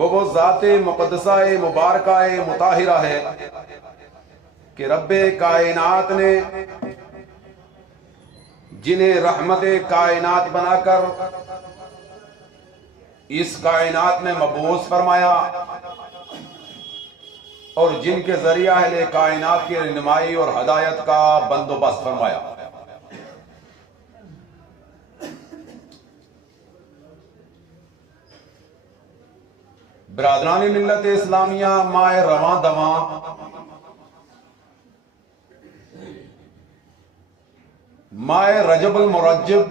وہ ذات مقدسہ مبارکہ مطہرہ ہے کہ رب کائنات نے جنہیں رحمت کائنات بنا کر اس کائنات میں مبعوث فرمایا اور جن کے ذریعہ اہل کائنات کی رہنمائی اور ہدایت کا بندوبست فرمایا۔ برادران ملت اسلامیہ، ماہ رواں دواں ماہ رجب المرجب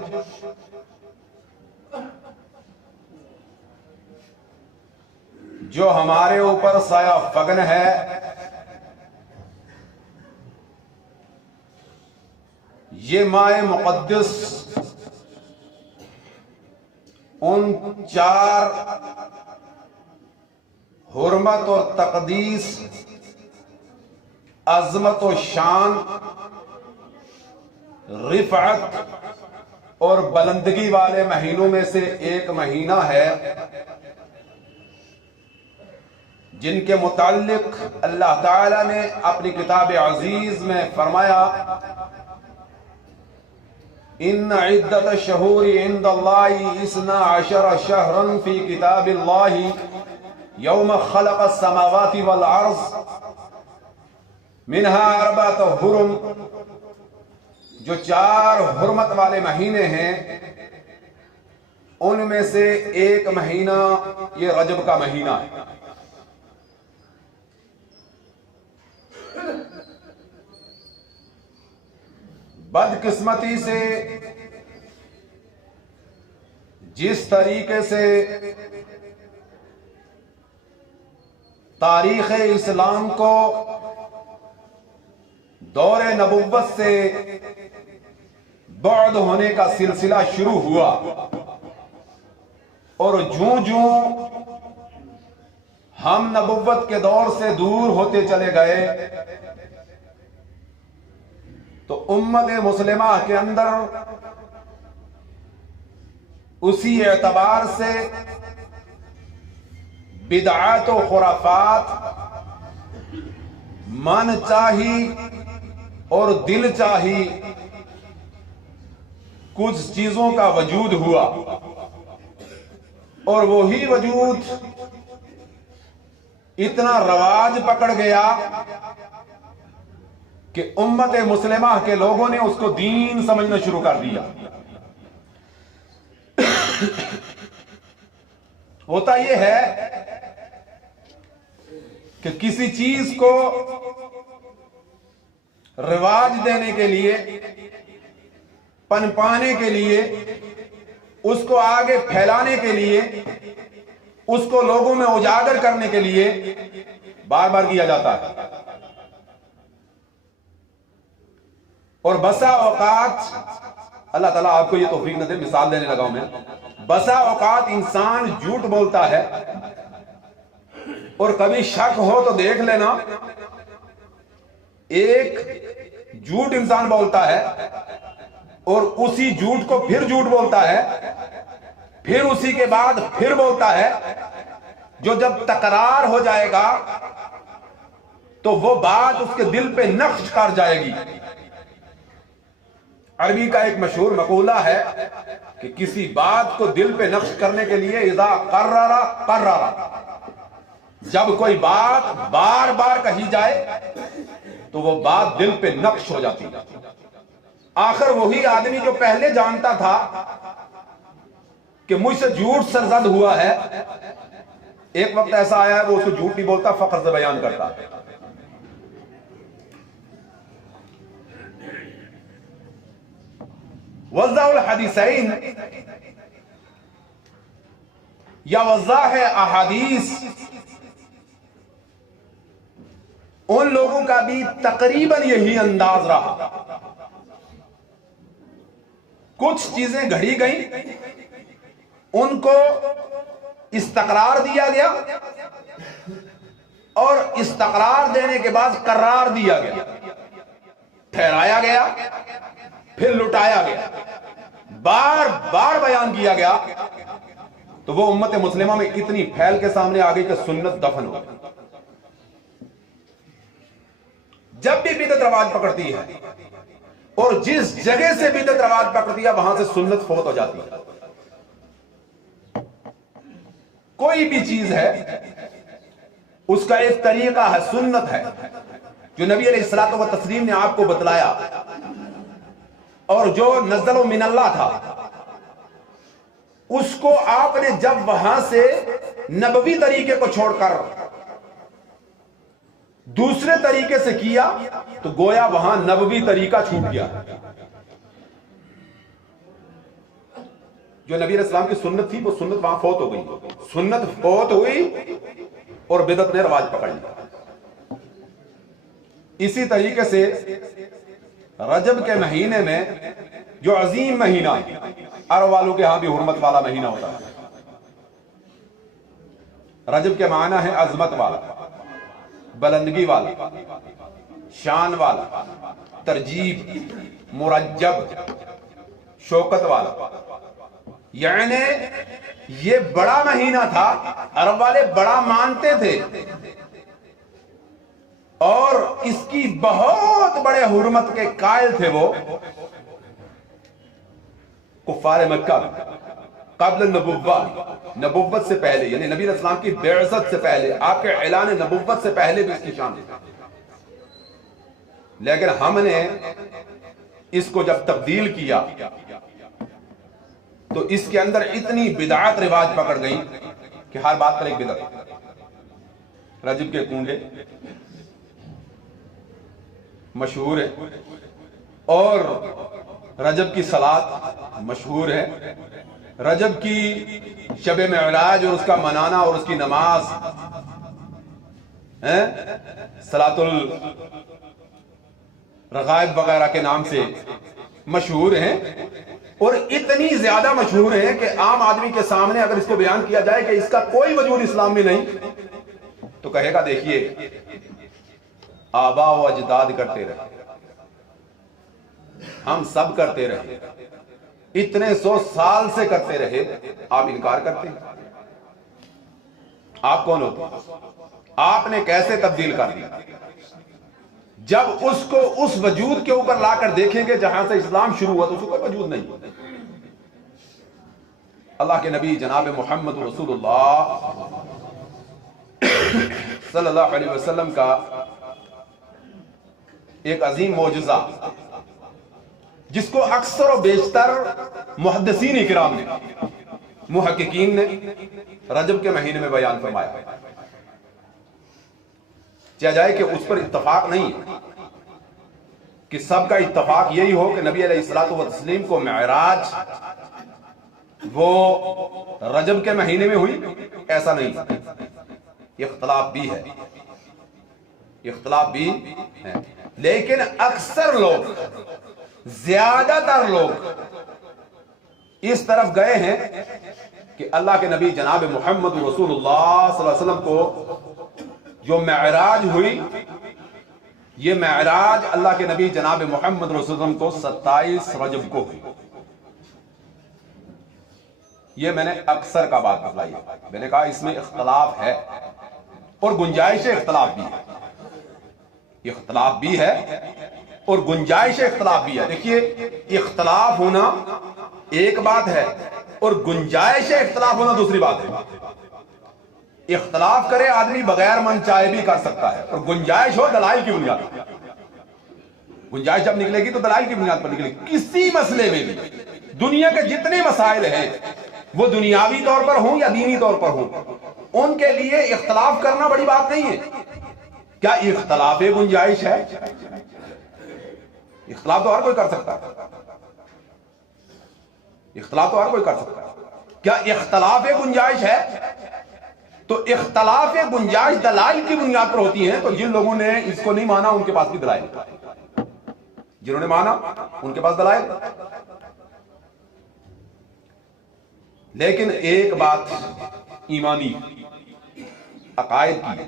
جو ہمارے اوپر سایہ فگن ہے، یہ ماہ مقدس ان چار حرمت اور تقدیس، عظمت و شان، رفعت اور بلندگی والے مہینوں میں سے ایک مہینہ ہے، جن کے متعلق اللہ تعالی نے اپنی کتاب عزیز میں فرمایا ان عدت الشہور عند اللہ 12 شہرا فی کتاب اللہ یوم خلق السماوات والارض منها 4 حرم، جو 4 حرمت والے مہینے ہیں ان میں سے ایک مہینہ یہ رجب کا مہینہ ہے۔ بدقسمتی سے جس طریقے سے تاریخ اسلام کو دور نبوت سے بعد ہونے کا سلسلہ شروع ہوا اور جوں ہم نبوت کے دور سے دور ہوتے چلے گئے تو امت مسلمہ کے اندر اسی اعتبار سے بدعات و خرافات، من چاہی اور دل چاہی کچھ چیزوں کا وجود ہوا، اور وہی وجود اتنا رواج پکڑ گیا کہ امت مسلمہ کے لوگوں نے اس کو دین سمجھنا شروع کر دیا۔ ہوتا یہ ہے کہ کسی چیز کو رواج دینے کے لیے، پنپانے کے لیے، اس کو آگے پھیلانے کے لیے، اس کو لوگوں میں اجاگر کرنے کے لیے بار بار کیا جاتا ہے، اور بسا اوقات اللہ تعالیٰ آپ کو یہ توفیق نہ دے، مثال دینے لگا ہوں میں، بسا اوقات انسان جھوٹ بولتا ہے، اور کبھی شک ہو تو دیکھ لینا، ایک جھوٹ انسان بولتا ہے اور اسی جھوٹ کو پھر جھوٹ بولتا ہے، پھر اسی کے بعد پھر بولتا ہے، جو جب تکرار ہو جائے گا تو وہ بات اس کے دل پہ نقش کر جائے گی۔ عربی کا ایک مشہور مقولہ ہے کہ کسی بات کو دل پہ نقش کرنے کے لیے اذا قرر، جب کوئی بات بار بار کہی جائے تو وہ بات دل پہ نقش ہو جاتی ہے۔ آخر وہی آدمی جو پہلے جانتا تھا کہ مجھ سے جھوٹ سرزد ہوا ہے، ایک وقت ایسا آیا ہے وہ اس کو جھوٹ نہیں بولتا، فخر سے بیان کرتا ہے۔ وضع الحدیثین یا وضاح احادیث، ان لوگوں کا بھی تقریباً یہی انداز رہا۔ کچھ چیزیں گھڑی گئیں، ان کو استقرار دیا گیا، اور استقرار دینے کے بعد قرار دیا گیا، ٹھہرایا گیا، پھر لٹایا گیا، بار بار بیان کیا گیا، تو وہ امت مسلمہ میں اتنی پھیل کے سامنے آ گئی کہ سنت دفن ہو گئی۔ جب بھی بدعت رواج پکڑتی ہے اور جس جگہ سے بدعت رواج پکڑتی ہے وہاں سے سنت فوت ہو جاتی ہے۔ کوئی بھی چیز ہے اس کا ایک طریقہ ہے، سنت ہے، جو نبی علیہ الصلوۃ والتسلیم نے آپ کو بتلایا، اور جو نزل من اللہ تھا اس کو آپ نے جب وہاں سے نبوی طریقے کو چھوڑ کر دوسرے طریقے سے کیا تو گویا وہاں نبوی طریقہ چھوٹ گیا۔ جو نبی علیہ السلام کی سنت تھی وہ سنت وہاں فوت ہو گئی، سنت فوت ہوئی اور بدعت نے رواج پکڑ لیا۔ اسی طریقے سے رجب کے مہینے میں جو عظیم مہینہ، عرب والوں کے ہاں بھی حرمت والا مہینہ ہوتا ہے، رجب کے معنی ہے عظمت والا، بلندگی والا، شان والا، ترجیب، مرجب، شوکت والا، یعنی یہ بڑا مہینہ تھا، عرب والے بڑا مانتے تھے اور اس کی بہت بڑے حرمت کے قائل تھے وہ کفار مکہ قبل نبوت سے پہلے، یعنی نبی علیہ السلام کی بعثت سے پہلے، آپ کے اعلان نبوت سے پہلے بھی اس کی شان تھی۔ لیکن ہم نے اس کو جب تبدیل کیا تو اس کے اندر اتنی بدعات رواج پکڑ گئی کہ ہر بات پر ایک بدعت۔ رجب کے کنڈے مشہور ہے اور رجب کی صلاۃ مشہور ہے، رجب کی شب معراج اور اس کا منانا اور اس کی نماز صلاۃ الرغائب وغیرہ کے نام سے مشہور ہیں، اور اتنی زیادہ مشہور ہیں کہ عام آدمی کے سامنے اگر اس کو بیان کیا جائے کہ اس کا کوئی وجود اسلام میں نہیں تو کہے گا دیکھیے آبا و اجداد کرتے رہے، ہم سب کرتے رہے، اتنے 100 سال سے کرتے رہے، آپ انکار کرتے ہیں؟ آپ کون ہوتے ہیں؟ آپ نے کیسے تبدیل کر دیا؟ جب اس کو اس وجود کے اوپر لا کر دیکھیں گے جہاں سے اسلام شروع ہوا تو اس کو کوئی وجود نہیں۔ اللہ کے نبی جناب محمد رسول اللہ صلی اللہ علیہ وسلم کا ایک عظیم معجزہ جس کو اکثر و بیشتر محدثین اکرام نے، محققین نے رجب کے مہینے میں بیان فرمایا، چاہے جائے کہ اس پر اتفاق نہیں کہ سب کا اتفاق یہی ہو کہ نبی علیہ الصلوۃ والتسلیم کو معراج وہ رجب کے مہینے میں ہوئی، ایسا نہیں، اختلاف بھی ہے، اختلاف بھی ہے، لیکن اکثر لوگ، زیادہ تر لوگ اس طرف گئے ہیں کہ اللہ کے نبی جناب محمد رسول اللہ صلی اللہ علیہ وسلم کو جو معراج ہوئی، یہ معراج اللہ کے نبی جناب محمد رسول اللہ علیہ وسلم کو 27 رجب کو ہوئی۔ یہ میں نے اکثر کا بات بتلائی، میں نے کہا اس میں اختلاف ہے اور گنجائش اختلاف بھی ہے، اختلاف بھی ہے اور گنجائش اختلاف بھی ہے۔ دیکھیے اختلاف ہونا ایک بات ہے اور گنجائش اختلاف ہونا دوسری بات ہے۔ اختلاف کرے آدمی بغیر من چاہے بھی کر سکتا ہے، اور گنجائش ہو دلائل کی بنیاد پر، گنجائش جب نکلے گی تو دلائل کی بنیاد پر نکلے گی۔ کسی مسئلے میں بھی دنیا کے جتنے مسائل ہیں وہ دنیاوی طور پر ہوں یا دینی طور پر ہوں، ان کے لیے اختلاف کرنا بڑی بات نہیں ہے۔ کیا اختلاف گنجائش ہے؟ اختلاف تو ہر کوئی کر سکتا ہے، اختلاف تو ہر کوئی کر سکتا ہے۔ کیا اختلاف گنجائش ہے؟ تو اختلاف گنجائش دلائل کی بنیاد پر ہوتی ہیں، تو جن لوگوں نے اس کو نہیں مانا ان کے پاس بھی دلائل، جنہوں نے مانا ان کے پاس دلائل۔ لیکن ایک بات ایمانی عقائد کی،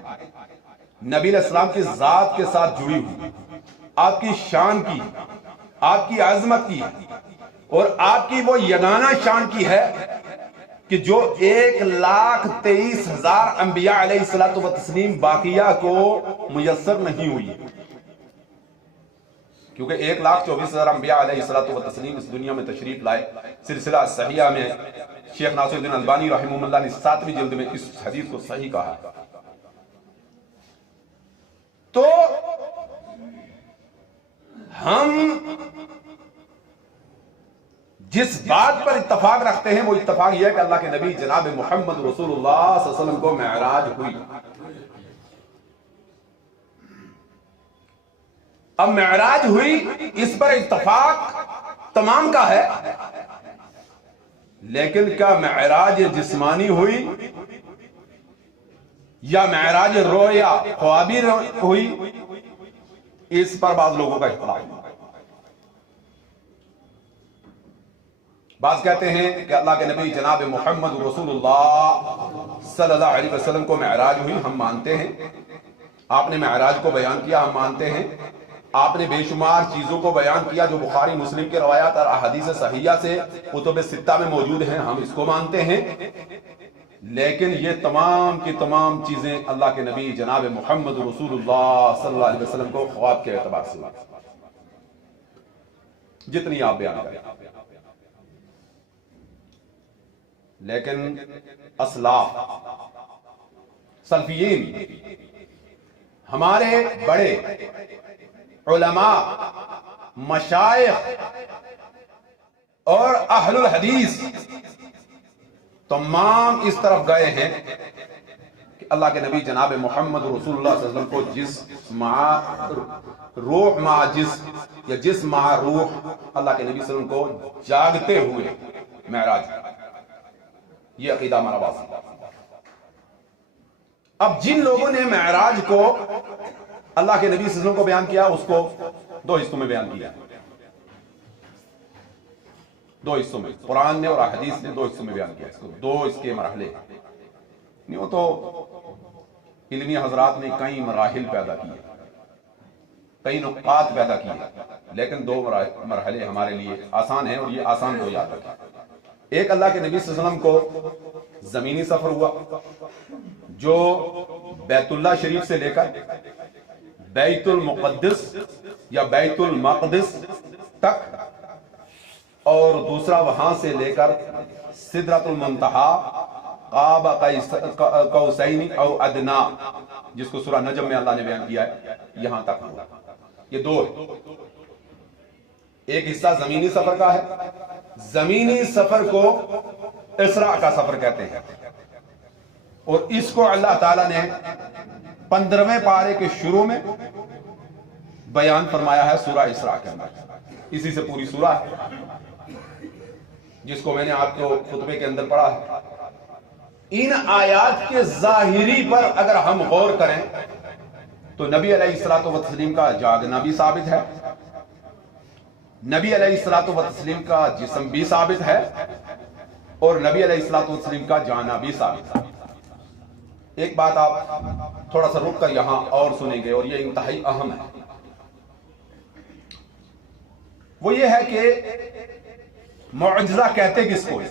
نبی علیہ السلام کی ذات کے ساتھ جڑی ہوئی، آپ کی شان کی، آپ کی عظمت کی اور آپ کی وہ یگانہ شان کی ہے کہ جو 1,23,000 انبیاء علیہ الصلوۃ والتسلیم باقیہ کو میسر نہیں ہوئی، کیونکہ 1,24,000 انبیاء علیہ الصلوۃ والتسلیم اس دنیا میں تشریف لائے۔ سلسلہ صحیحہ میں شیخ ناصر الدین البانی رحمہ اللہ نے 7ویں جلد میں اس حدیث کو صحیح کہا۔ تو ہم جس بات پر اتفاق رکھتے ہیں وہ اتفاق یہ ہے کہ اللہ کے نبی جناب محمد رسول اللہ صلی اللہ علیہ وسلم کو معراج ہوئی۔ اب معراج ہوئی، اس پر اتفاق تمام کا ہے، لیکن کیا معراج جسمانی ہوئی یا معراج رویا خوابی ہوئی، اس پر بعض لوگوں کا اختلاف ہے۔ بعض کہتے ہیں کہ اللہ کے نبی جناب محمد رسول اللہ صلی اللہ علیہ وسلم کو معراج ہوئی، ہم مانتے ہیں۔ آپ نے معراج کو بیان کیا، ہم مانتے ہیں۔ آپ نے بے شمار چیزوں کو بیان کیا جو بخاری مسلم کے روایات اور احادیث صحیحہ سے کتب ستہ میں موجود ہیں، ہم اس کو مانتے ہیں۔ لیکن یہ تمام کی تمام چیزیں اللہ کے نبی جناب محمد رسول اللہ صلی اللہ علیہ وسلم کو خواب کے اعتبار سے جتنی آپ بیان کریں، لیکن اسلاف سلفیین ہمارے بڑے علماء مشائخ اور اہل الحدیث تمام اس طرف گئے ہیں کہ اللہ کے نبی جناب محمد رسول اللہ صلی اللہ علیہ وسلم کو جسم مع روح مع جسم یا جسم مع روح اللہ کے نبی صلی اللہ علیہ وسلم کو جاگتے ہوئے معراج، یہ عقیدہ ہمارا واضح۔ اب جن لوگوں نے معراج کو اللہ کے نبی صلی اللہ علیہ وسلم کو بیان کیا، اس کو دو حصوں میں بیان کیا، دو حصوں میں، قرآن نے اور حدیث نے دو حصوں میں بیان کیا، دو اس کے مرحلے نہیں، وہ تو علمی حضرات نے کئی مراحل پیدا کیے، کئی نقاط پیدا کیے، لیکن دو مرحلے ہمارے لیے آسان ہیں اور یہ آسان دو یاد رکھیں۔ ایک اللہ کے نبی صلی اللہ علیہ وسلم کو زمینی سفر ہوا جو بیت اللہ شریف سے لے کر بیت المقدس یا بیت المقدس تک، اور دوسرا وہاں سے لے کر سدرۃ المنتہا قاب قوسین او ادنا، جس کو سورہ نجم میں اللہ نے بیان کیا ہے، یہاں تک ہوا۔ یہ دو ہے، ایک حصہ زمینی سفر کا ہے، زمینی سفر کو اسراء کا سفر کہتے ہیں، اور اس کو اللہ تعالیٰ نے 15ویں پارے کے شروع میں بیان فرمایا ہے سورہ اسراء کے اندر، اسی سے پوری سورہ ہے، جس کو میں نے آپ کو خطبے کے اندر پڑھا ہے۔ ان آیات کے ظاہری پر اگر ہم غور کریں تو نبی علیہ الصلوۃ والتسلیم کا جاگنا بھی ثابت ہے، نبی علیہ الصلوۃ والتسلیم کا جسم بھی ثابت ہے، اور نبی علیہ الصلوۃ والتسلیم کا جانا بھی ثابت ہے۔ ایک بات آپ تھوڑا سا رک کر یہاں اور سنیں گے، اور یہ انتہائی اہم ہے، وہ یہ ہے کہ معجزہ کہتے کس کو؟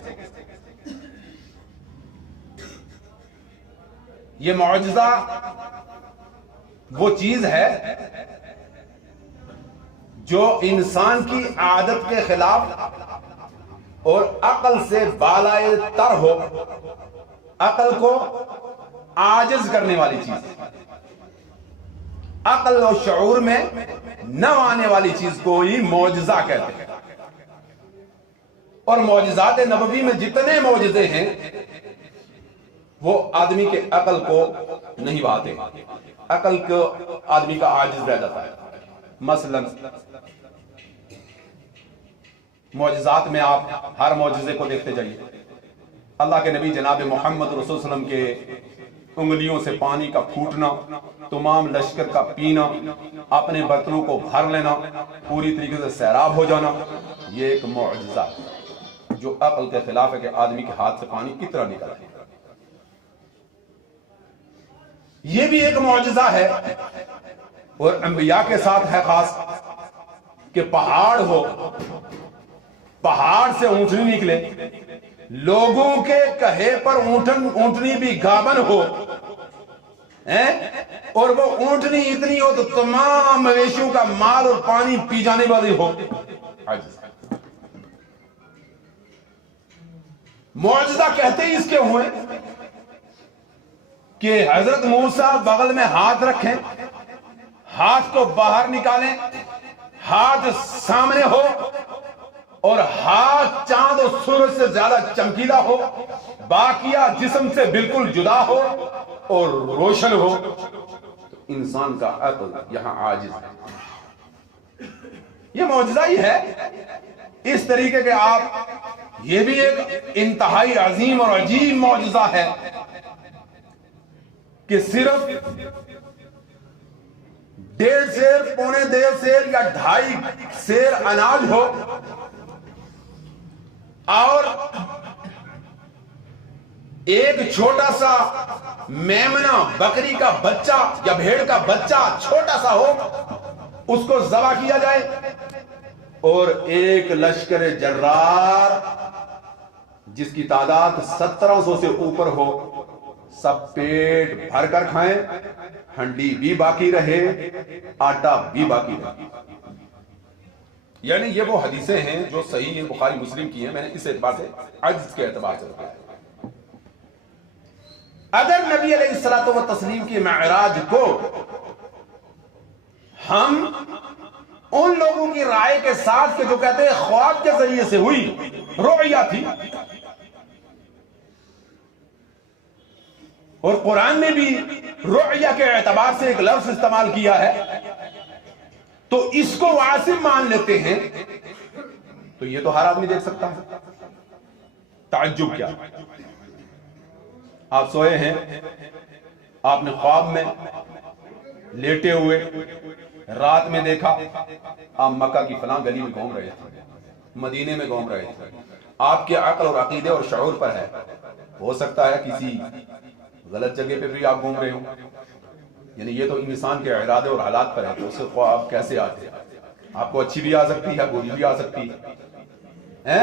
یہ معجزہ وہ چیز ہے جو انسان کی عادت کے خلاف اور عقل سے بالائے تر ہو، عقل کو عاجز کرنے والی چیز، عقل و شعور میں نہ آنے والی چیز کو ہی معجزہ کہتے ہیں۔ اور معجزات نبوی میں جتنے معجزے ہیں وہ آدمی کے عقل کو نہیں بھاتے، عقل کو آدمی کا عاجز رہ جاتا ہے۔ مثلا معجزات میں آپ ہر معجزے کو دیکھتے جائیے، اللہ کے نبی جناب محمد رسول صلی اللہ علیہ وسلم کے انگلیوں سے پانی کا پھوٹنا، تمام لشکر کا پینا، اپنے برتنوں کو بھر لینا، پوری طریقے سے سیراب ہو جانا، یہ ایک معجزہ ہے جو عقل کے خلاف ہے کہ آدمی کے ہاتھ سے پانی کس طرح نکلا۔ یہ بھی ایک معجزہ ہے، اور انبیاء کے ساتھ ہے خاص کہ پہاڑ ہو، پہاڑ سے اونٹنی نکلے، لوگوں کے کہے پر اونٹنی بھی گابن ہو اور وہ اونٹنی اتنی ہو تو تمام مویشیوں کا مال اور پانی پی جانے والی ہو. معجزہ کہتے ہی اس کے ہوئے کہ حضرت موسیٰ بغل میں ہاتھ رکھیں, ہاتھ کو باہر نکالیں, ہاتھ سامنے ہو اور ہاتھ چاند اور سورج سے زیادہ چمکیلا ہو, باقیہ جسم سے بالکل جدا ہو اور روشن ہو. تو انسان کا عقل یہاں عاجز ہے. یہ معجزہ ہی ہے. اس طریقے کے آپ یہ بھی ایک انتہائی عظیم اور عجیب معجزہ ہے کہ صرف 1.5 سیر, پونے 1.5 سیر یا 2.5 سیر اناج ہو اور ایک چھوٹا سا میمنہ بکری کا بچہ یا بھیڑ کا بچہ چھوٹا سا ہو, اس کو ذبح کیا جائے اور ایک لشکر جرار جس کی تعداد 1700 سے اوپر ہو, سب پیٹ بھر کر کھائیں, ہنڈی بھی باقی رہے, آٹا بھی باقی رہے. یعنی یہ وہ حدیثیں ہیں جو صحیح بخاری مسلم کی ہیں. میں نے اس اعتبار سے عجز کے اعتبار سے رکھا ہے. اگر نبی علیہ الصلوۃ والتسلیم کی معراج کو ہم ان لوگوں کی رائے کے ساتھ کہ جو کہتے ہیں خواب کے ذریعے سے ہوئی, رؤیا تھی, اور قرآن میں بھی رؤیا کے اعتبار سے ایک لفظ استعمال کیا ہے, تو اس کو واجب مان لیتے ہیں, تو یہ تو ہر آدمی دیکھ سکتا ہے. تعجب کیا, آپ سوئے ہیں, آپ نے خواب میں لیٹے ہوئے رات میں دیکھا آپ مکہ کی فلاں گلی میں گھوم رہے تھے, مدینے میں گھوم رہے تھے, آپ کے عقل اور عقیدے اور شعور پر ہے. ہو سکتا ہے کسی غلط جگہ پہ بھی آپ گھوم رہے ہوں. یعنی یہ تو انسان کے ارادے اور حالات پر ہے, تو اس سے خواب کیسے آتے ہیں. آپ کو اچھی بھی آ سکتی ہے, بری بھی آ سکتی ہے,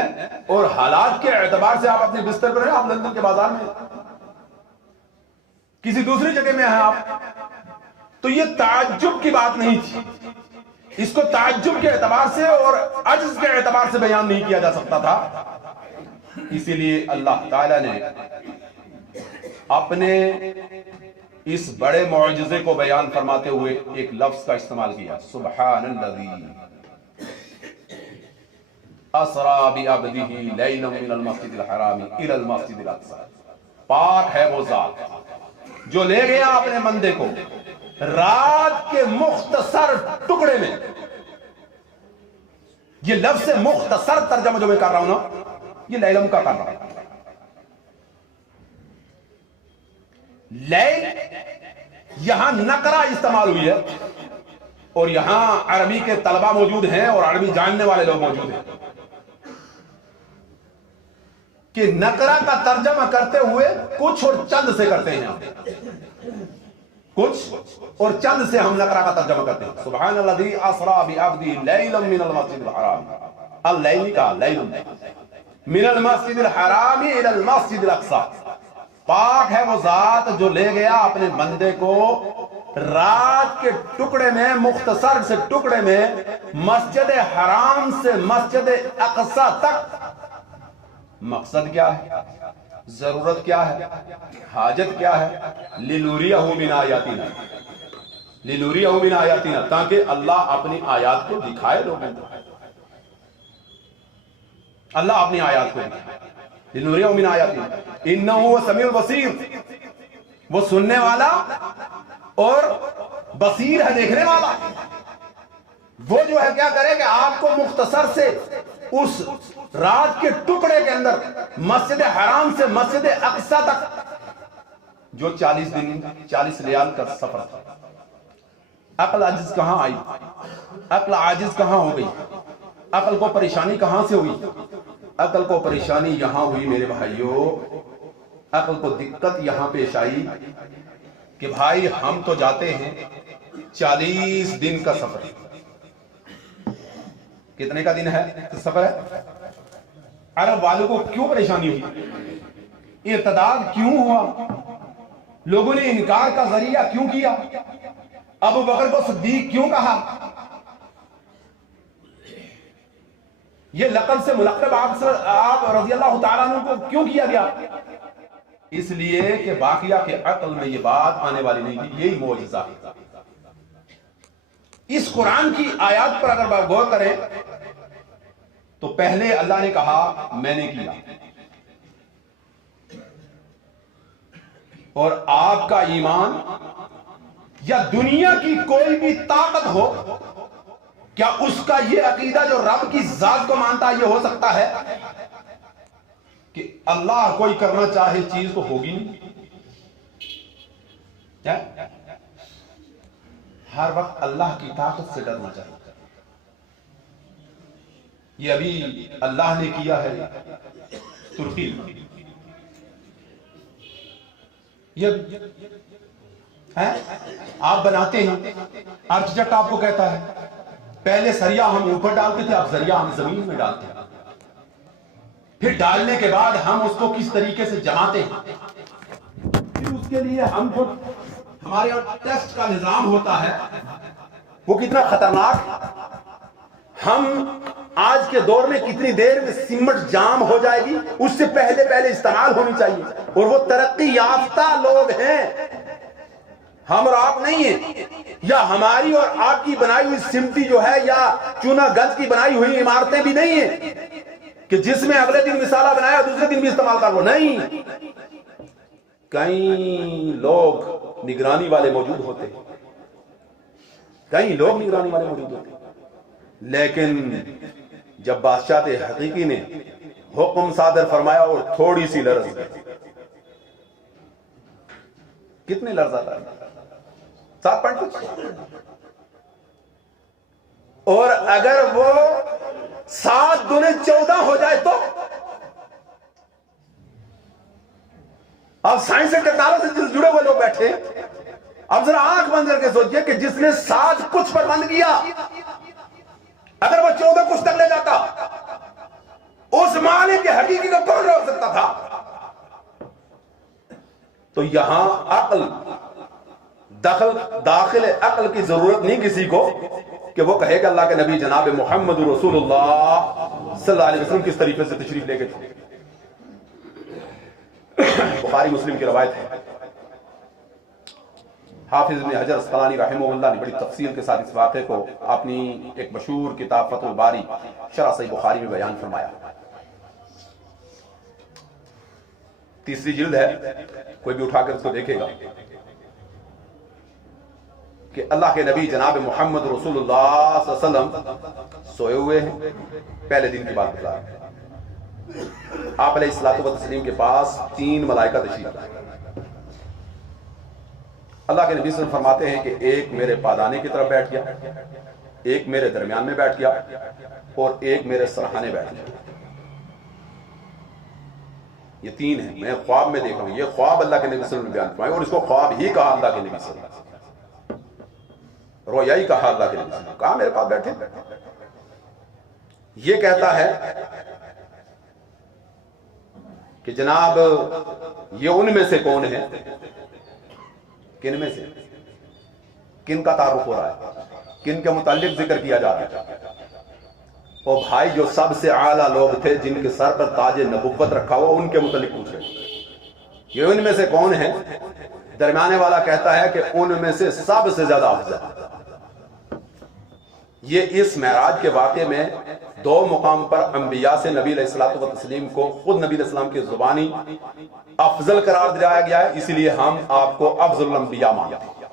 اور حالات کے اعتبار سے آپ اپنے بستر پر ہیں, آپ لندن کے بازار میں, کسی دوسری جگہ میں ہیں آپ, تو یہ تعجب کی بات نہیں تھی. اس کو تعجب کے اعتبار سے اور عجز کے اعتبار سے بیان نہیں کیا جا سکتا تھا. اسی لیے اللہ تعالی نے اپنے اس بڑے معجزے کو بیان فرماتے ہوئے ایک لفظ کا استعمال کیا, سبحان الذی اسری بعبدہ لیلا من المسجد الحرام الی المسجد الاقصی. پاک ہے وہ ذات جو لے گیا اپنے بندے کو رات کے مختصر ٹکڑے میں. یہ لفظ مختصر ترجمہ جو میں کر رہا ہوں نا, یہ لیلم کا کر رہا ہوں. لیل یہاں نقرہ استعمال ہوئی ہے, اور یہاں عربی کے طلبہ موجود ہیں اور عربی جاننے والے لوگ موجود ہیں کہ نقرہ کا ترجمہ کرتے ہوئے کچھ اور چند سے کرتے ہیں, کچھ اور چند سے ہم نقرہ کا ترجمہ کرتے ہیں. سبحان الذی اسری بعبدہ لیلا من المسجد الحرام, اللیل کا لیل من المسجد الحرام الی المسجد الاقصی. پاک ہے وہ ذات جو لے گیا اپنے بندے کو رات کے ٹکڑے میں, مختصر سے ٹکڑے میں, مسجد حرام سے مسجد اقصی تک. مقصد کیا ہے, ضرورت کیا ہے, حاجت کیا ہے؟ لنوریہ من آیاتنا, لنوریہ من آیاتنا, تاکہ اللہ اپنی آیات کو دکھائے لوگوں کو. اللہ اپنی آیات کو دکھائے. لنوریہ من آیاتنا انہ هو السمیع البصیر, وہ سننے والا اور بصیر ہے, دیکھنے والا. وہ جو ہے کیا کرے کہ آپ کو مختصر سے اس رات کے ٹکڑے کے اندر مسجد حرام سے مسجد اقصی تک جو 40 دن 40 لیال کا سفر تھا. عقل عاجز کہاں آئی, عقل عاجز کہاں ہو گئی, عقل کو پریشانی کہاں سے ہوئی؟ عقل کو پریشانی یہاں ہوئی میرے بھائیوں, عقل کو دقت یہاں پیش آئی کہ بھائی ہم تو جاتے ہیں 40 دن کا سفر. کتنے کا دن ہے سفر ہے؟ عرب والوں کو کیوں پریشانی ہوئی؟ ارتداد کیوں ہوا؟ لوگوں نے انکار کا ذریعہ کیوں کیا؟ ابو بکر کو صدیق کیوں کہا؟ یہ لقب سے ملقب آپ رضی اللہ تعالیٰ عنہ کو کیوں کیا گیا؟ اس لیے کہ باقیہ کے عقل میں یہ بات آنے والی نہیں تھی. یہی معجزہ ہے. اس قرآن کی آیات پر اگر غور کریں تو پہلے اللہ نے کہا میں نے کیا، اور آپ کا ایمان یا دنیا کی کوئی بھی طاقت ہو، کیا اس کا یہ عقیدہ جو رب کی ذات کو مانتا ہے یہ ہو سکتا ہے کہ اللہ کوئی کرنا چاہے چیز تو ہوگی نہیں؟ ہر وقت اللہ کی طاقت سے ڈرنا چاہیے. یہ ابھی اللہ نے کیا ہے ترکی میں، یہ آپ بناتے ہیں، آرکیٹیکٹ آپ کو کہتا ہے پہلے سریا ہم اوپر ڈالتے تھے، اب سریا ہم زمین میں ڈالتے ہیں، پھر ڈالنے کے بعد ہم اس کو کس طریقے سے جماتے ہیں، پھر اس کے لیے ہم کو ہمارے یہاں ٹیسٹ کا نظام ہوتا ہے، وہ کتنا خطرناک. ہم آج کے دور میں کتنی دیر میں سیمنٹ جام ہو جائے گی اس سے پہلے استعمال ہونی چاہیے. اور وہ ترقی یافتہ لوگ ہیں، ہم اور آپ نہیں ہیں. یا ہماری اور آپ کی بنائی ہوئی سمٹی جو ہے یا چونا گز کی بنائی ہوئی عمارتیں بھی نہیں ہیں کہ جس میں اگلے دن مسالہ بنایا دوسرے دن بھی استعمال کر لو. نہیں، کئی لوگ نگرانی والے موجود ہوتے ہیں، کئی لوگ نگرانی والے موجود ہوتے ہیں. لیکن جب بادشاہ حقیقی نے حکم صادر فرمایا اور تھوڑی سی لرز، کتنے لرز آتا ہے؟ 7.5. اور اگر وہ 7 دونے 14 ہو جائے تو اب سائنس اینڈ ٹیکنالوجی سے جڑے ہوئے لوگ بیٹھے، اب ذرا آنکھ بند کر کے سوچئے کہ جس نے 7 کچھ پر بند کیا، اگر وہ 14 کچھ تک لے جاتا، اس مالک کے حقیقی کو کون روک سکتا تھا؟ تو یہاں عقل داخل عقل کی ضرورت نہیں کسی کو کہ وہ کہے کہ اللہ کے نبی جناب محمد رسول اللہ صلی اللہ علیہ وسلم کس طریقے سے تشریف لے کے تھے. بخاری مسلم کی روایت ہے، حافظ ابن حجر اسقلانی رحمہ اللہ نے بڑی تفصیل کے ساتھ اس واقعے کو اپنی ایک مشہور کتاب فتح الباری شرح صحیح بخاری میں بیان فرمایا. 3 جلد ہے، کوئی بھی اٹھا کر اس کو دیکھے گا کہ اللہ کے نبی جناب محمد رسول اللہ صلی اللہ علیہ وسلم سوئے ہوئے ہیں. پہلے دن کی بات بتا رہے ہیں. آپ علیہ الصلوۃ والتسلیم کے پاس 3 ملائکہ تشریف لائے. اللہ کے نبی صلی اللہ علیہ وسلم فرماتے ہیں کہ ایک میرے پادانے کی طرف بیٹھ گیا، ایک میرے درمیان میں بیٹھ گیا، اور ایک میرے سرہانے بیٹھ گیا. یہ 3 ہیں. میں خواب میں دیکھا ہوں، یہ خواب اللہ کے نبی صلی اللہ علیہ وسلم نے بیان فرمایا، اور اس کو خواب ہی کہا اللہ کے نبی صلی اللہ علیہ وسلم، رویا ہی کہا اللہ کے نبی صلی اللہ علیہ وسلم. کہا میرے پاس بیٹھے. یہ کہتا ہے کہ جناب یہ ان میں سے کون ہے؟ کن میں سے؟ کن کا تعارف ہو رہا ہے؟ کن کے متعلق ذکر کیا جا رہا ہے؟ اور بھائی جو سب سے اعلیٰ لوگ تھے جن کے سر پر تاج نبوت رکھا ہوا ان کے متعلق پوچھ رہے ہیں. یہ ان میں سے کون ہے؟ درمیانے والا کہتا ہے کہ ان میں سے سب سے زیادہ افضل. یہ اس معراج کے واقعے میں 2 مقام پر انبیاء سے نبی علیہ الصلوۃ والتسلیم کو خود نبی علیہ السلام کی زبانی افضل قرار دیا گیا ہے. اس لیے ہم آپ کو افضل الانبیاء مانتے ہیں.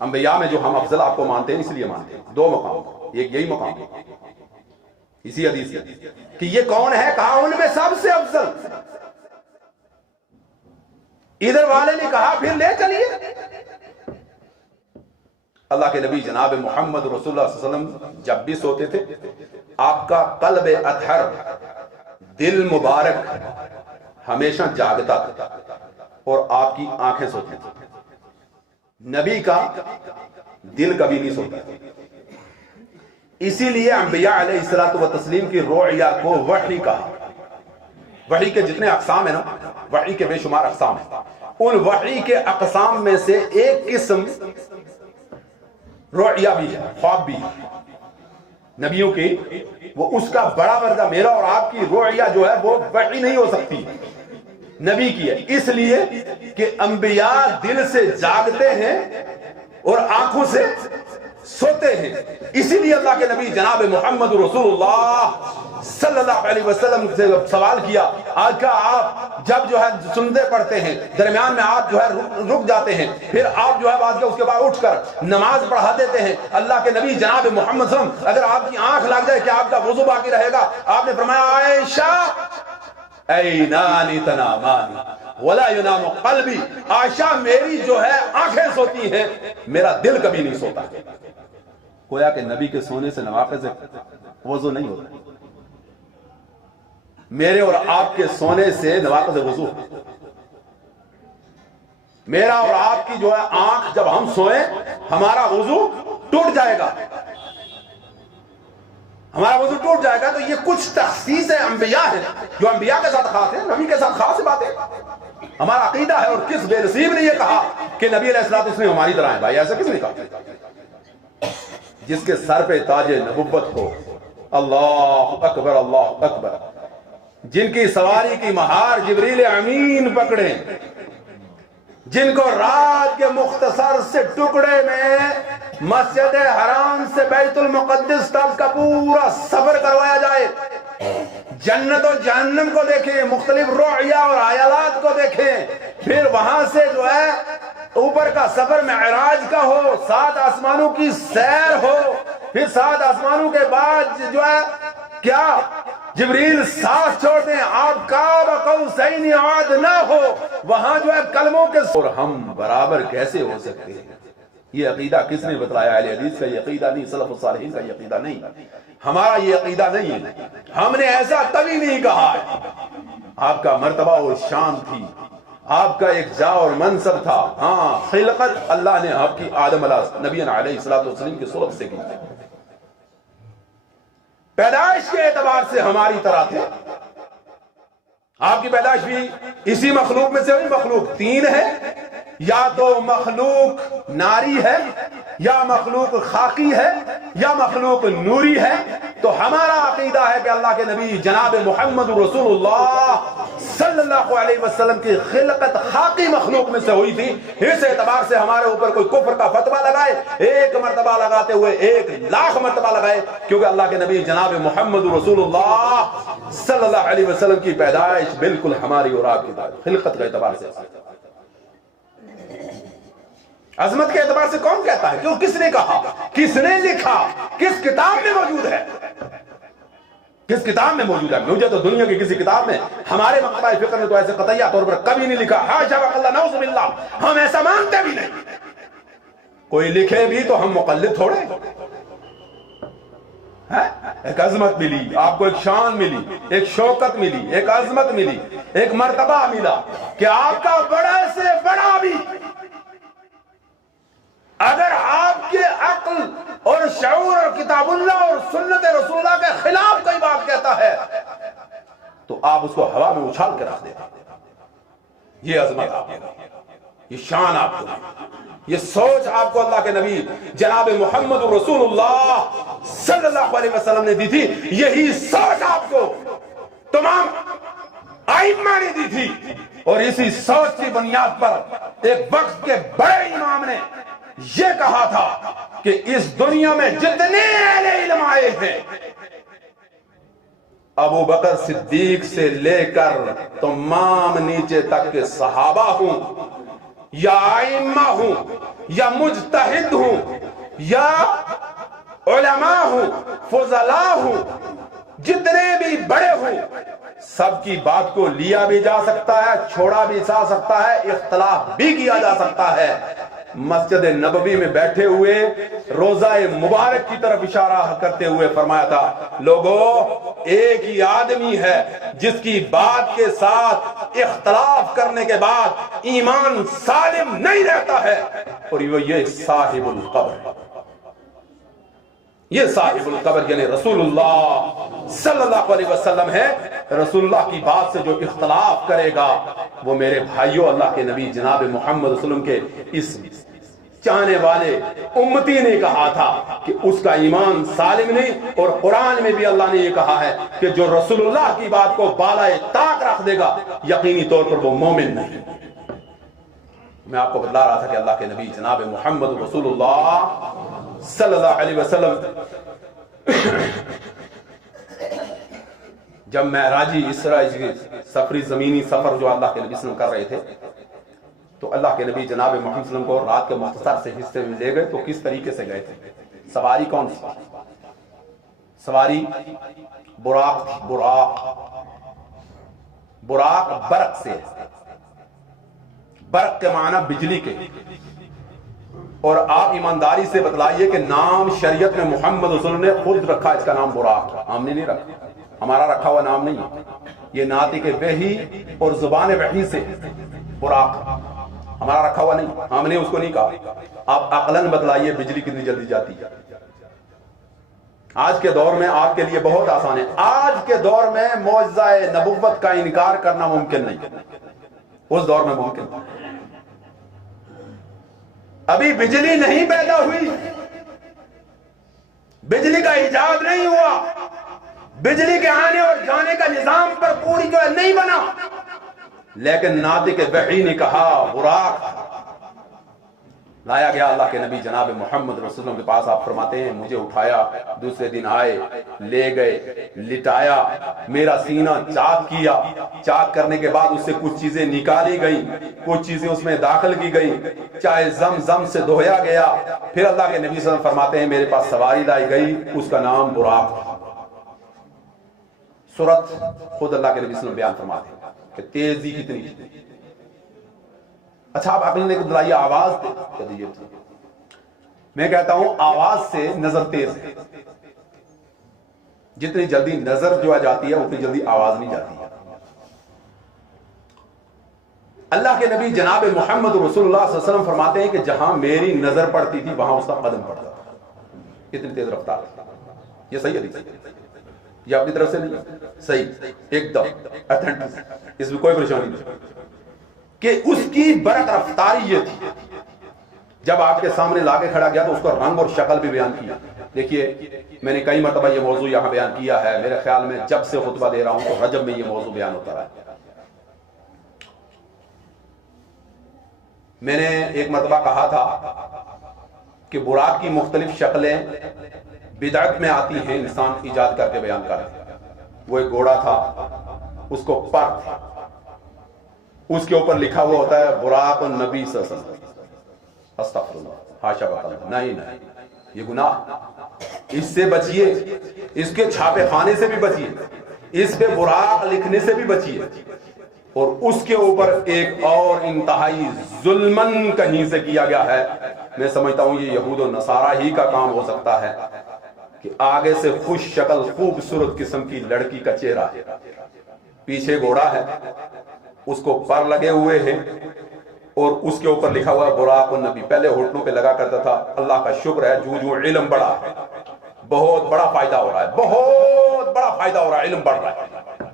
انبیاء میں جو ہم افضل آپ کو مانتے ہیں اس لیے مانتے ہیں. 2 مقام، ایک یہی مقام ہے اسی حدیث ہے کہ یہ کون ہے؟ کہا ان میں سب سے افضل. ادھر والے نے کہا پھر لے چلیے. اللہ کے نبی جناب محمد رسول اللہ صلی اللہ علیہ وسلم جب بھی سوتے تھے آپ کا قلب اطہر، دل مبارک ہمیشہ جاگتا تھا اور آپ کی آنکھیں سوتی تھی. نبی کا دل کبھی نہیں سوتا. اسی لیے انبیاء علیہ الصلوۃ والتسلیم کی رؤیا کو وحی کہا. وحی کے جتنے اقسام ہیں نا، وحی کے بے شمار اقسام ہیں، ان وحی کے اقسام میں سے ایک قسم رؤیا بھی ہے، خواب بھی ہے نبیوں کی، وہ اس کا بڑا مرتبہ، میرا اور آپ کی رؤیا جو ہے وہ وحی نہیں ہو سکتی، نبی کی ہے، اس لیے کہ انبیاء دل سے جاگتے ہیں اور آنکھوں سے سوتے ہیں، اسی لیے اللہ کے نبی جناب محمد رسول اللہ صلی اللہ علیہ وسلم سے سوال کیا، آقا آپ جب جو ہے سنتے پڑھتے ہیں، درمیان میں آپ جو ہے رک جاتے ہیں، پھر آپ جو ہے بعد اس کے بعد اٹھ کر نماز پڑھا دیتے ہیں، اللہ کے نبی جناب محمد صلی اللہ علیہ وسلم اگر آپ کی آنکھ لگ جائے کہ آپ کا وضو باقی رہے گا؟ آپ نے فرمایا عائشہ اینانی تنامان ولا ینام قلبی، عائشہ میری جو ہے آنکھیں سوتی ہیں، میرا دل کبھی نہیں سوتا۔ گویا کہ نبی کے سونے سے نواقض وضو نہیں ہوتا، میرے اور آپ کے سونے سے نواقض وضو، میرا اور آپ کی جو ہے آنکھ جب ہم سوئیں ہمارا وضو ٹوٹ جائے گا، ہمارا وضو ٹوٹ جائے گا۔ تو یہ کچھ تخصیص انبیاء ہیں جو انبیاء کے ساتھ خاص ہیں، نبی کے ساتھ خاص باتیں ہمارا عقیدہ ہے۔ اور کس بے نصیب نے یہ کہا کہ نبی علیہ الصلوۃ والسلام ہماری طرح ہیں؟ بھائی ایسا کس نے کہا؟ جس کے سر پہ تاج نبوت ہو، اللہ اکبر اللہ اکبر، جن کی سواری کی مہار جبریل امین پکڑیں، جن کو رات کے مختصر سے ٹکڑے میں مسجد حرام سے بیت المقدس تک کا پورا سفر کروایا جائے، جنت و جہنم کو دیکھیں، مختلف رؤیا اور آیات کو دیکھیں، پھر وہاں سے جو ہے اوپر کا سفر معراج کا ہو، 7 آسمانوں کی سیر ہو، پھر 7 آسمانوں کے بعد جو ہے کیا جبریل ساتھ چھوڑ دیں، آپ قاب قوسین عاد نہ ہو، وہاں جو ہے کلموں کے، اور ہم برابر کیسے ہو سکتے ہیں؟ یہ عقیدہ کس نے بتلایا؟ اہل حدیث کا یہ عقیدہ نہیں، سلف الصالحین کا یہ عقیدہ نہیں، ہمارا یہ عقیدہ نہیں ہے، ہم نے ایسا کبھی نہیں کہا ہے۔ آپ کا مرتبہ اور شان تھی، آپ کا ایک جا اور منصب تھا، ہاں خلقت اللہ نے آپ کی آدم نبی علیہ الصلوۃ والسلام کی صورت سے کی، پیدائش کے اعتبار سے ہماری طرح تھے، آپ کی پیدائش بھی اسی مخلوق میں سے ہوئی۔ مخلوق 3 ہے، یا تو مخلوق ناری ہے، یا مخلوق خاکی ہے، یا مخلوق نوری ہے۔ تو ہمارا عقیدہ ہے کہ اللہ کے نبی جناب محمد رسول اللہ صلی اللہ علیہ وسلم کی خلقت خاکی مخلوق میں سے ہوئی تھی، اس اعتبار سے ہمارے اوپر کوئی کفر کا فتویٰ لگائے، 1 مرتبہ لگاتے ہوئے 1,00,000 مرتبہ لگائے، کیونکہ اللہ کے نبی جناب محمد رسول اللہ صلی اللہ علیہ وسلم کی پیدائش بالکل ہماری اور آپ کی خلقت کے اعتبار سے، عظمت کے اعتبار سے کون کہتا ہے؟ کیوں؟ کس نے کہا؟ کس نے لکھا؟ کس کتاب میں موجود ہے؟ کس کتاب میں موجود ہے؟ مجھے تو دنیا کی کسی کتاب میں، ہمارے مکتبہ فکر نے تو ایسے قطعیہ طور پر کبھی نہیں لکھا، حاشا وکلا نعوذ باللہ، ہم ایسا مانتے بھی نہیں۔ کوئی لکھے بھی تو ہم مقلد تھوڑے۔ ایک عظمت ملی آپ کو، ایک شان ملی، ایک شوکت ملی، ایک عظمت ملی، ایک مرتبہ ملا کہ آپ کا بڑا سے بڑا بھی اگر آپ کے عقل اور شعور اور کتاب اللہ اور سنت رسول اللہ کے خلاف کوئی بات کہتا ہے تو آپ اس کو ہوا میں اچھال کے رکھ دیتے۔ یہ عظمت آپ کو، یہ شان آپ کو، یہ سوچ آپ کو اللہ کے نبی جناب محمد رسول اللہ صلی اللہ علیہ وسلم نے دی تھی، یہی سوچ آپ کو تمام ائمہ نے دی تھی، اور اسی سوچ کی بنیاد پر ایک وقت کے بڑے امام نے یہ کہا تھا کہ اس دنیا میں جتنے اہل علم آئے ہیں، ابو بکر صدیق سے لے کر تمام نیچے تک کے صحابہ ہوں یا ائمہ ہوں یا مجتہد ہوں یا علماء ہوں فضلاء ہوں، جتنے بھی بڑے ہوں، سب کی بات کو لیا بھی جا سکتا ہے، چھوڑا بھی جا سکتا ہے، اختلاف بھی کیا جا سکتا ہے۔ مسجد نبوی میں بیٹھے ہوئے روزہ مبارک کی طرف اشارہ کرتے ہوئے فرمایا تھا، لوگو ایک ہی آدمی ہے جس کی بات کے ساتھ اختلاف کرنے کے بعد ایمان سالم نہیں رہتا ہے، اور یہ صاحب القبر، یہ صاحب القبر یعنی رسولullah صلی اللہ علیہ وسلم ہے۔ رسولullah کی بات سے جو اختلاف کرے گا وہ میرے بھائیوں اللہ کے نبی جناب محمد صلی اللہ علیہ وسلم کے اس چاہنے والے امتی نے کہا تھا کہ اس کا ایمان سالم نہیں، اور قرآن میں بھی اللہ نے یہ کہا ہے کہ جو رسول اللہ کی بات کو بالائے طاق رکھ دے گا یقینی طور پر وہ مومن نہیں۔ میں آپ کو بتلا رہا تھا کہ اللہ کے نبی جناب محمد رسول اللہ صلی اللہ علیہ وسلم جب معراجی اسرائی سفری زمینی سفر جو اللہ کے نبی صلی اللہ علیہ وسلم کر رہے تھے تو اللہ کے نبی جناب محمد صلی اللہ علیہ وسلم کو رات کے مختصر سے حصے میں لے گئے، تو کس طریقے سے گئے تھے؟ سواری کون سی؟ سواری براق تھی۔ براق برق سے، برق کے معنی بجلی کے، اور آپ ایمانداری سے بتلائیے کہ نام شریعت میں محمد رسول اللہ نے خود رکھا، اس کا نام براق، ہم نے نہیں رکھا، ہمارا رکھا ہوا نام نہیں، یہ ناطق وحی اور زبان وحی سے براق ہمارا رکھا ہوا نہیں، ہم نے اس کو نہیں کہا۔ آپ عقلاً بتلائیے بجلی کتنی جلدی جاتی ہے؟ آج کے دور میں آپ کے لیے بہت آسان ہے، آج کے دور میں معجزہ نبوت کا انکار کرنا ممکن نہیں، اس دور میں ممکن نہیں۔ ابھی بجلی نہیں پیدا ہوئی، بجلی کا ایجاد نہیں ہوا، بجلی کے آنے اور جانے کا نظام پر پوری جو ہے نہیں بنا، لیکن ناطق وحی نے کہا براق لایا گیا اللہ کے نبی جناب محمد رسول اللہ کے پاس۔ آپ فرماتے ہیں مجھے اٹھایا، دوسرے دن آئے، لے گئے، لٹایا، میرا سینہ چاک کیا، چاک کرنے کے بعد اس سے کچھ چیزیں نکالی گئیں، کچھ چیزیں اس میں داخل کی گئیں، چاہے زم سے دھویا گیا۔ پھر اللہ کے نبی صلی اللہ علیہ وسلم فرماتے ہیں میرے پاس سواری لائی گئی، اس کا نام براق۔ سورت خود اللہ کے نبی صلی اللہ علیہ وسلم بیان فرماتے ہیں کہ تیزی کتنی تھی۔ اچھا آپ عقل نے دلائیے آواز تھی، میں کہتا ہوں آواز سے نظر تیز ہے، جتنی جلدی نظر جو ہے جاتی ہے اتنی جلدی آواز نہیں جاتی ہے۔ اللہ کے نبی جناب محمد رسول اللہ صلی اللہ علیہ وسلم فرماتے ہیں کہ جہاں میری نظر پڑتی تھی وہاں اس کا قدم پڑتا تھا، اتنی تیز رفتار تھی۔ یہ صحیح ہے، یہ اپنی طرف سے نہیں، صحیح ایک دم ایتھنٹک، اس میں کوئی پریشانی نہیں کہ اس کی برق رفتاری یہ تھی۔ جب آپ کے سامنے لا کے کھڑا گیا تو اس کو رنگ اور شکل بھی بیان کیا۔ دیکھیے میں نے کئی مرتبہ یہ موضوع یہاں بیان کیا ہے، میرے خیال میں جب سے خطبہ دے رہا ہوں تو رجب میں یہ موضوع بیان ہوتا ہے۔ میں نے ایک مرتبہ کہا تھا کہ براق کی مختلف شکلیں بدعت میں آتی ہیں، انسان ایجاد کر کے بیان کر ہے۔ وہ ایک گھوڑا تھا، اس کو پر تھا، اس کے اوپر لکھا ہوا ہوتا ہے براق النبی صلی اللہ علیہ وسلم۔ استغفر اللہ، حاشا بکلہ، نہیں یہ گناہ، اس سے بچیے، اس کے چھاپے خانے سے بھی بچیے، اس پہ براق لکھنے سے بھی بچیے، اور اس کے اوپر ایک اور انتہائی ظلمن کہیں سے کیا گیا ہے۔ میں سمجھتا ہوں یہ یہود و نصارہ ہی کا کام ہو سکتا ہے کہ آگے سے خوش شکل خوبصورت قسم کی لڑکی کا چہرہ ہے، پیچھے گھوڑا ہے، اس کو پر لگے ہوئے ہیں، اور اس کے اوپر لکھا ہوا براق النبی۔ پہلے ہوٹلوں پہ لگا کرتا تھا، اللہ کا شکر ہے جو علم بڑا ہے، بہت بڑا فائدہ ہو رہا ہے، بہت بڑا فائدہ ہو رہا ہے، علم بڑھ رہا ہے۔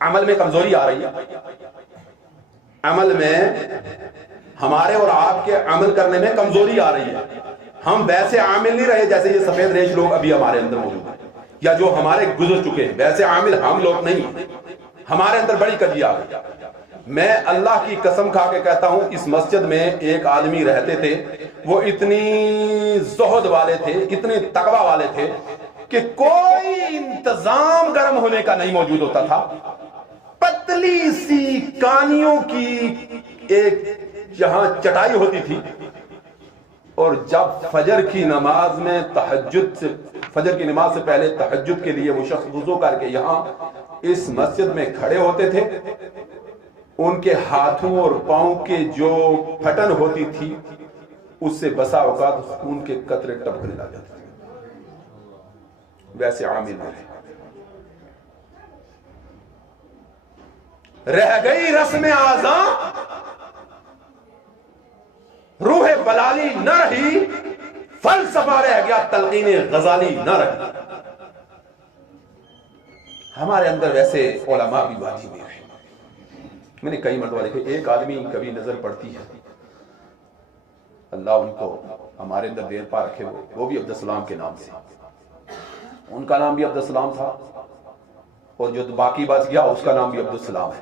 عمل میں کمزوری آ رہی ہے، عمل میں ہمارے اور آپ کے عمل کرنے میں کمزوری آ رہی ہے۔ ہم ویسے عامل نہیں رہے جیسے یہ سفید ریش لوگ ابھی ہمارے اندر موجود ہیں، یا جو ہمارے گزر چکے ہیں، ویسے عامل ہم لوگ نہیں، ہمارے اندر بڑی کجی آ گئی۔ میں اللہ کی قسم کھا کے کہتا ہوں اس مسجد میں ایک آدمی رہتے تھے، وہ اتنی زہد والے تھے، اتنے تقوی والے تھے کہ کوئی انتظام گرم ہونے کا نہیں موجود ہوتا تھا۔ پتلی سی کانیوں کی ایک جہاں چٹائی ہوتی تھی، اور جب فجر کی نماز میں فجر کی نماز سے پہلے تہجد کے لیے وہ شخص وضو کر کے یہاں اس مسجد میں کھڑے ہوتے تھے، ان کے ہاتھوں اور پاؤں کے جو پھٹن ہوتی تھی اس سے بسا اوقات خون کے قطرے ٹپکنے لگ جاتے تھے۔ ویسے عامل رہ گئی رسم آزاں، روح بلالی نہ رہی، فلسفہ صفحہ رہ گیا تلقین غزالی نہ رکھنا. ہمارے اندر ویسے علماء بھی واجب ہیں. میں نے کئی مرتبہ دیکھے ایک آدمی کبھی نظر پڑتی ہے, اللہ ان کو ہمارے اندر دیر پا رکھے, وہ بھی عبدالسلام کے نام سے, ان کا نام بھی عبدالسلام تھا, اور جو باقی بچ گیا اس کا نام بھی عبدالسلام ہے.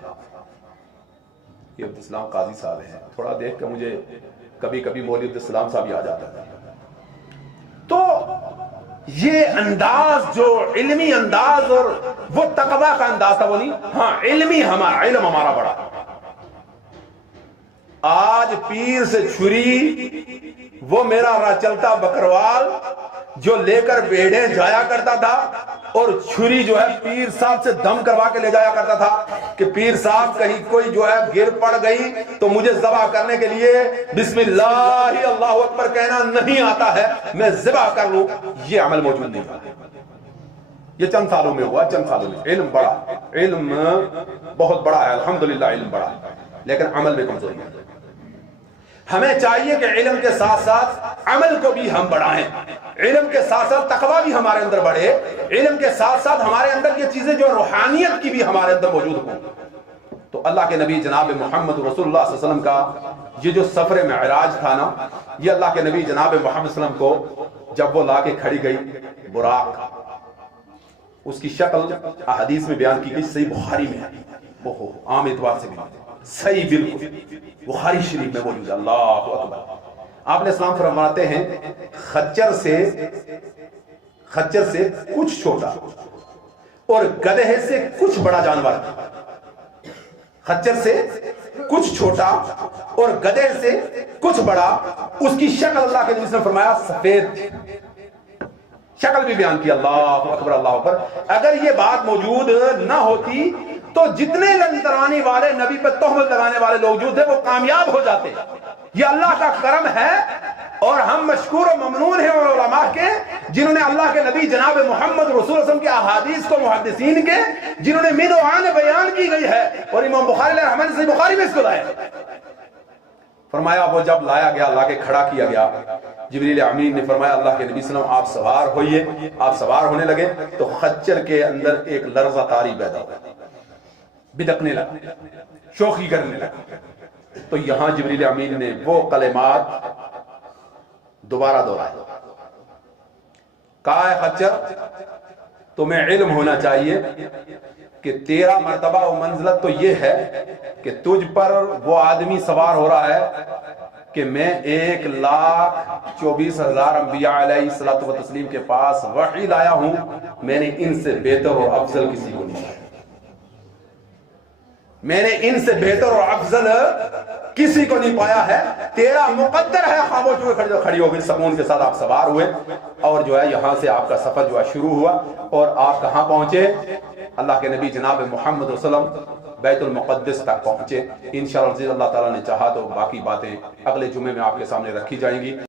یہ عبدالسلام قاضی صاحب ہیں. تھوڑا دیکھ کے مجھے کبھی کبھی مولوی عبدالسلام صاحب یاد آتا ہے. تو یہ انداز جو علمی انداز اور وہ تقوی کا انداز تھا وہ نہیں. ہاں علم ہمارا بڑا. آج پیر سے چھری وہ میرا راہ چلتا بکروال جو لے کر بیڑیں جایا کرتا تھا, اور چھری جو ہے پیر صاحب سے دم کروا کے لے جایا کرتا تھا کہ پیر صاحب کہیں کوئی جو ہے گر پڑ گئی تو مجھے ذبح کرنے کے لیے بسم اللہ اللہ اکبر کہنا نہیں آتا ہے, میں ذبح کر لوں. یہ عمل موجود نہیں تھا. یہ چند سالوں میں ہوا, چند سالوں میں. علم بڑا, علم بہت بڑا ہے الحمدللہ, علم بڑا ہے, لیکن عمل میں کمزوری ہے. ہمیں چاہیے کہ علم کے ساتھ ساتھ عمل کو بھی ہم بڑھائیں, علم کے ساتھ ساتھ تقویٰ بھی ہمارے اندر بڑھے, علم کے ساتھ ساتھ ہمارے اندر یہ چیزیں جو روحانیت کی بھی ہمارے اندر موجود ہوں. تو اللہ کے نبی جناب محمد رسول اللہ صلی اللہ علیہ وسلم کا یہ جو سفر معراج تھا نا, یہ اللہ کے نبی جناب محمد صلی اللہ علیہ وسلم کو جب وہ لا کے کھڑی گئی براق, اس کی شکل احادیث میں بیان کی گئی, صحیح بخاری میں ہے, عام اعتبار سے بھی صحیح بالکل بخاری شریف میں موجود ہے. اللہ اکبر. آپ نے اسلام فرماتے ہیں خچر سے کچھ چھوٹا اور گدھے سے کچھ بڑا جانور, خچر سے کچھ چھوٹا اور گدھے سے کچھ بڑا, اس کی شکل اللہ کے نبی نے فرمایا سفید تھی. شکل بھی بیان کی. اللہ اکبر اللہ اکبر. اگر یہ بات موجود نہ ہوتی تو جتنے لنطرانی والے نبی پہ تہمت لگانے والے لوگ جو تھے وہ کامیاب ہو جاتے. یہ اللہ کا کرم ہے, اور ہم مشکور و ممنون ہیں اور علماء کے جنہوں نے اللہ کے نبی جناب محمد رسول اللہ صلی اللہ علیہ وسلم کے احادیث کو, محدثین کے جنہوں نے من و عن بیان کی گئی ہے, اور امام بخاری علیہ رحمۃ اللہ صحیح بخاری میں اس کو لایا. فرمایا وہ جب لایا گیا, لا کے کھڑا کیا گیا, جبریل امین نے فرمایا اللہ کے نبی صلی اللہ علیہ وسلم آپ سوار ہوئیے. آپ سوار ہونے لگے تو خچر کے اندر ایک لرزہ طاری پیدا ہوا, بدکنے لگا, شوخی کرنے لگا. تو یہاں جبریل امین نے وہ کلمات دوبارہ دہرائے, کہا ہے خچر تمہیں علم ہونا چاہیے کہ تیرا مرتبہ و منزلت تو یہ ہے کہ تجھ پر وہ آدمی سوار ہو رہا ہے کہ میں 1,24,000 انبیاء علیہ الصلوۃ والتسلیم کے پاس وحی لایا ہوں, میں نے ان سے بہتر اور افضل کسی کو نہیں پایا. میں نے ان سے بہتر اور افضل کسی کو نہیں پایا ہے. تیرا مقدر ہے. خاموش ہوئے, کھڑی ہو گئی, سکون کے ساتھ آپ سوار ہوئے, اور جو ہے یہاں سے آپ کا سفر جو ہے شروع ہوا. اور آپ کہاں پہنچے؟ اللہ کے نبی جناب محمد رسول اللہ بیت المقدس تک پہنچے. انشاءاللہ اللہ تعالیٰ نے چاہا تو باقی باتیں اگلے جمعے میں آپ کے سامنے رکھی جائیں گی.